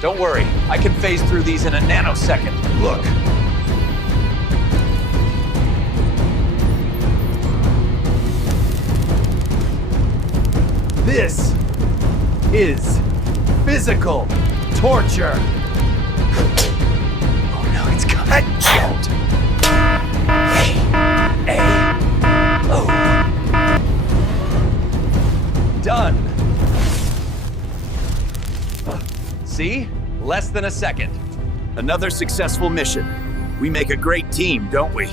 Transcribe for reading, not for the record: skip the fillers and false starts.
Don't worry, I can phase through these in a nanosecond. Look. This is physical torture. Oh no, it's coming. Done. See? Less than a second. Another successful mission. We make a great team, don't we?